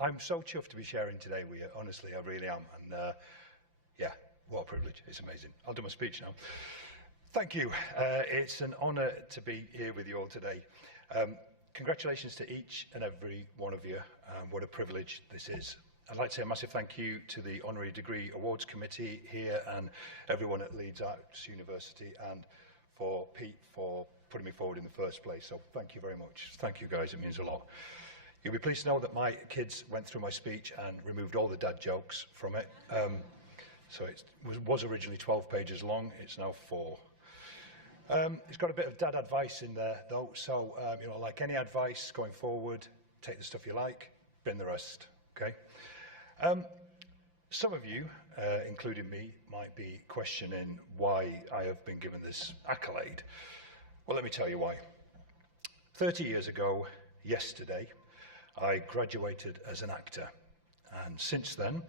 I'm so chuffed to be sharing today with you. Honestly, I really am. And yeah, what a privilege. It's amazing. I'll do my speech now. Thank you. It's an honour to be here with you all today. Congratulations to each and every one of you. What a privilege this is. I'd like to say a massive thank you to the Honorary Degree Awards Committee here and everyone at Leeds Arts University, and for Pete for putting me forward in the first place. So thank you very much. Thank you guys, it means a lot. You'll be pleased to know that my kids went through my speech and removed all the dad jokes from it. So it was originally 12 pages long, it's now 4. It's got a bit of dad advice in there though, so you know, like any advice going forward, take the stuff you like, bin the rest, okay? Some of you, including me, might be questioning why I have been given this accolade. Well, let me tell you why. 30 years ago, yesterday, I graduated as an actor, and since then,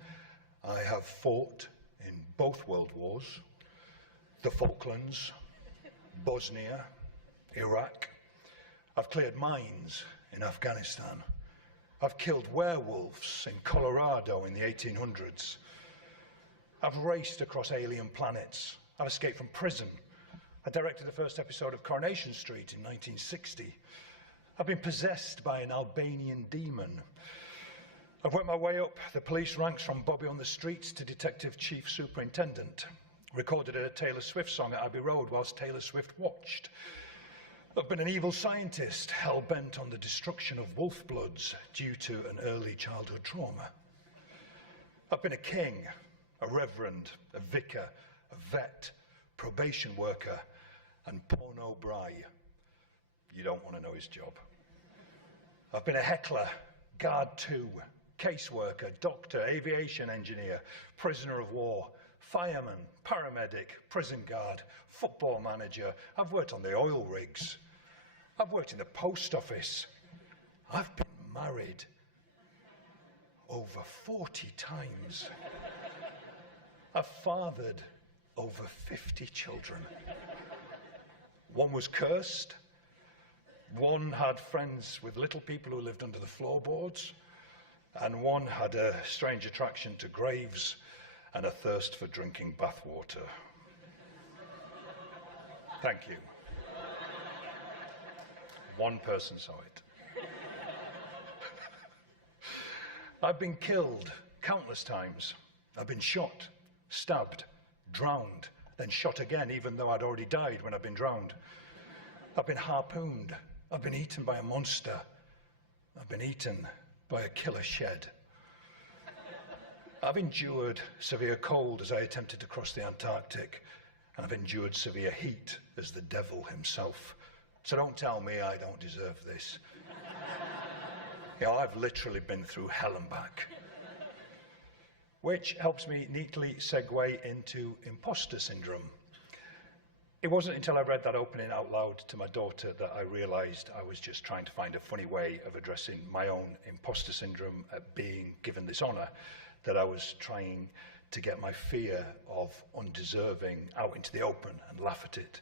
I have fought in both world wars, the Falklands, Bosnia, Iraq. I've cleared mines in Afghanistan. I've killed werewolves in Colorado in the 1800s. I've raced across alien planets. I've escaped from prison. I directed the first episode of Coronation Street in 1960. I've been possessed by an Albanian demon. I've worked my way up the police ranks from Bobby on the streets to Detective Chief Superintendent. Recorded a Taylor Swift song at Abbey Road whilst Taylor Swift watched. I've been an evil scientist, hell-bent on the destruction of wolf bloods due to an early childhood trauma. I've been a king, a reverend, a vicar, a vet, probation worker, and porno bride. You don't want to know his job. I've been a heckler, guard 2, caseworker, doctor, aviation engineer, prisoner of war, fireman, paramedic, prison guard, football manager. I've worked on the oil rigs. I've worked in the post office. I've been married over 40 times. I've fathered over 50 children. One was cursed. One had friends with little people who lived under the floorboards. And one had a strange attraction to graves and a thirst for drinking bathwater. Thank you. One person saw it. I've been killed countless times. I've been shot, stabbed, drowned, then shot again, even though I'd already died when I'd been drowned. I've been harpooned. I've been eaten by a monster. I've been eaten by a killer shed. I've endured severe cold as I attempted to cross the Antarctic, and I've endured severe heat as the devil himself. So don't tell me I don't deserve this. You know, I've literally been through hell and back. Which helps me neatly segue into imposter syndrome. It wasn't until I read that opening out loud to my daughter that I realised I was just trying to find a funny way of addressing my own imposter syndrome at being given this honour, that I was trying to get my fear of undeserving out into the open and laugh at it.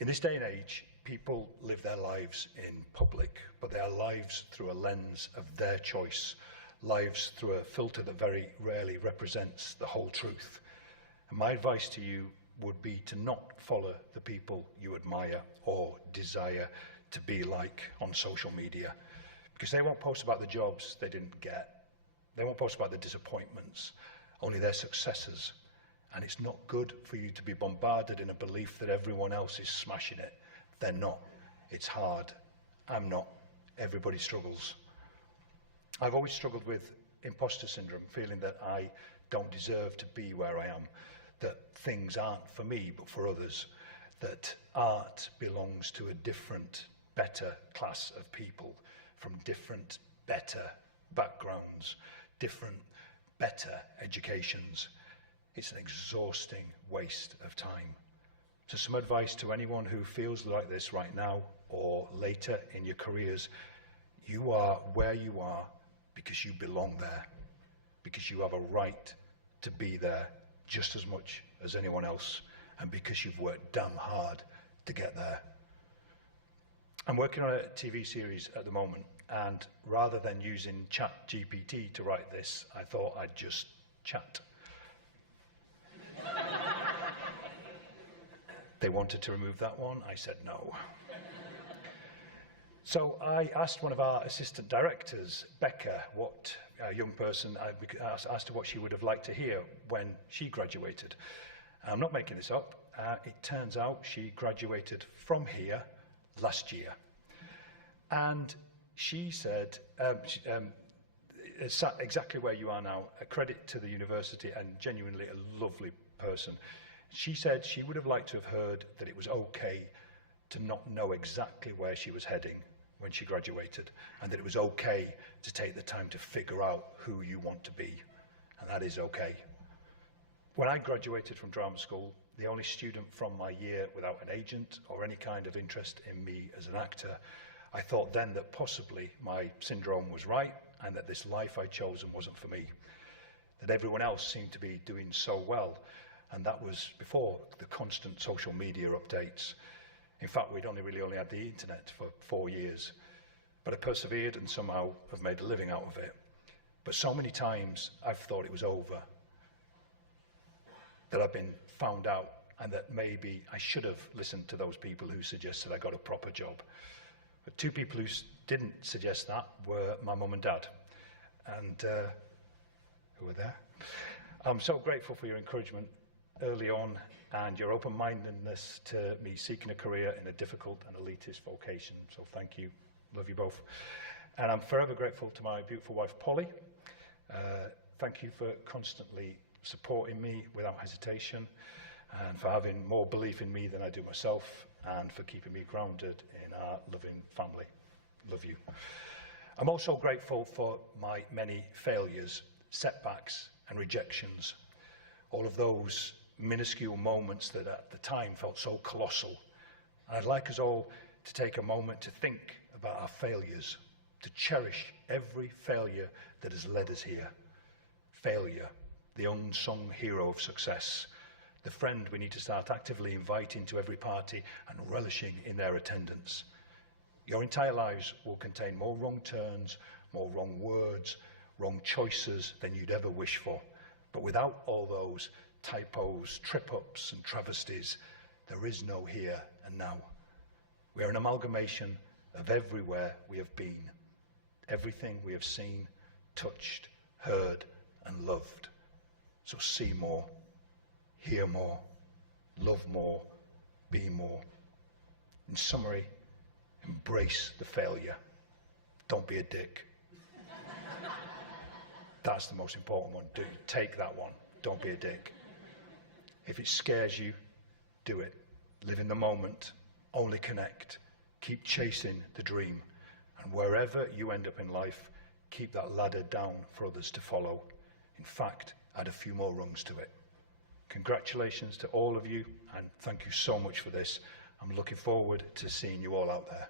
In this day and age, people live their lives in public, but their lives through a lens of their choice, lives through a filter that very rarely represents the whole truth. And my advice to you would be to not follow the people you admire or desire to be like on social media, because they won't post about the jobs they didn't get. They won't post about the disappointments, only their successes. And it's not good for you to be bombarded in a belief that everyone else is smashing it. They're not. It's hard. I'm not. Everybody struggles. I've always struggled with imposter syndrome, feeling that I don't deserve to be where I am, that things aren't for me but for others, that art belongs to a different, better class of people from different, better backgrounds, different, better educations. It's an exhausting waste of time. So some advice to anyone who feels like this right now or later in your careers: you are where you are because you belong there, because you have a right to be there just as much as anyone else, and because you've worked damn hard to get there. I'm working on a TV series at the moment And rather than using ChatGPT to write this, I thought I'd just chat. They wanted to remove that one. I said no. So I asked one of our assistant directors, Becca, what a young person, I asked her what she would have liked to hear when she graduated. I'm not making this up. It turns out she graduated from here last year. And she said, sat exactly where you are now, a credit to the university and genuinely a lovely person. She said she would have liked to have heard that it was okay to not know exactly where she was heading when she graduated, and that it was okay to take the time to figure out who you want to be, and that is okay. When I graduated from drama school, the only student from my year without an agent or any kind of interest in me as an actor, I thought then that possibly my syndrome was right and that this life I'd chosen wasn't for me, that everyone else seemed to be doing so well, and that was before the constant social media updates. In fact, we'd only had the internet for 4 years, but I persevered and somehow have made a living out of it. But so many times I've thought it was over, that I've been found out, and that maybe I should have listened to those people who suggested I got a proper job. But 2 people who didn't suggest that were my mum and dad, and who were there. I'm so grateful for your encouragement early on and your open-mindedness to me seeking a career in a difficult and elitist vocation. So thank you. Love you both. And I'm forever grateful to my beautiful wife, Polly. Thank you for constantly supporting me without hesitation, and for having more belief in me than I do myself, and for keeping me grounded in our loving family. Love you. I'm also grateful for my many failures, setbacks, and rejections. All of those minuscule moments that at the time felt so colossal. And I'd like us all to take a moment to think about our failures, to cherish every failure that has led us here. Failure, the unsung hero of success, the friend we need to start actively inviting to every party and relishing in their attendance. Your entire lives will contain more wrong turns, more wrong words, wrong choices than you'd ever wish for. But without all those typos, trip-ups and travesties, there is no here and now. We are an amalgamation of everywhere we have been, everything we have seen, touched, heard and loved. So see more, hear more, love more, be more. In summary, embrace the failure. Don't be a dick. That's the most important one. Take that one. Don't be a dick. If it scares you, do it. Live in the moment. Only connect. Keep chasing the dream. And wherever you end up in life, keep that ladder down for others to follow. In fact, add a few more rungs to it. Congratulations to all of you, and thank you so much for this. I'm looking forward to seeing you all out there.